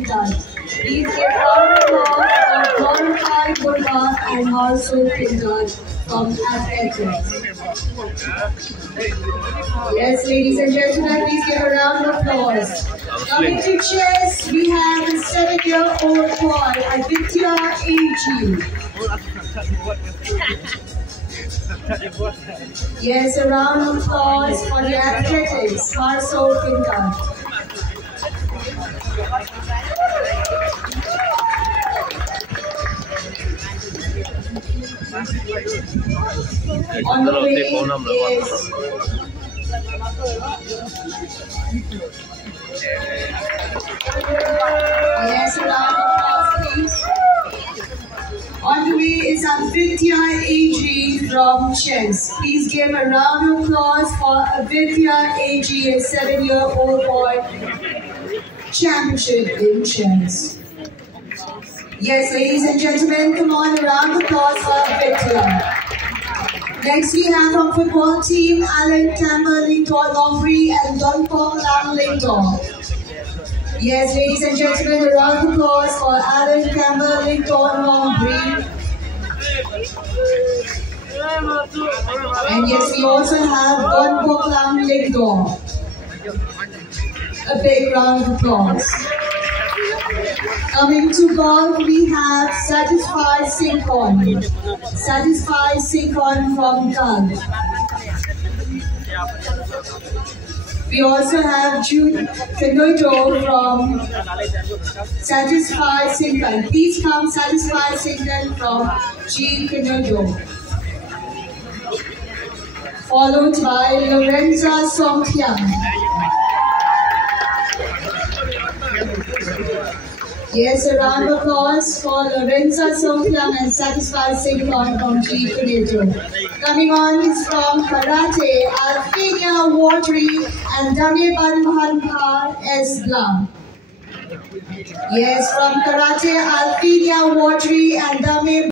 Pintar. Please give round of applause for Glorified Burma and Harsul Pintar from athletics. Yes, ladies and gentlemen, please give a round of applause. Coming to chess, we have a 7-year-old boy, Aditya AG. Yes, a round of applause for the athletics, Harsul Pintar. On the way is yes, a round of applause, please. On the way is Aditya AG from chess. Please give a round of applause for Aditya AG, a 7-year-old boy, championship in chess. Yes, ladies and gentlemen, come on, a round of applause for Aditya. Next we have from football team, Alan Campbell, Lington Longbury and Donpong Lam Lington. Yes, ladies and gentlemen, a round of applause for Alan Campbell, Lington Longbury. And yes, we also have Donpong Lam Lington. A big round of applause. Coming to golf, we have Satisfy Sinkon. Satisfy Sinkon from Kal. We also have Jude Kanoto from Satisfy Sinkon. Please come, Satisfy Sinkon from Jude Kanoto. Followed by Lorenza Songtiang. Yes, a round of applause for Lorenza Songtiang and Satisfy Sinkon from G. Kuneto. Coming on is from Karate, Alfinia Watri and Dame Banbhanpar S. Blam. Yes, from Karate, Alfinia Watri and Dame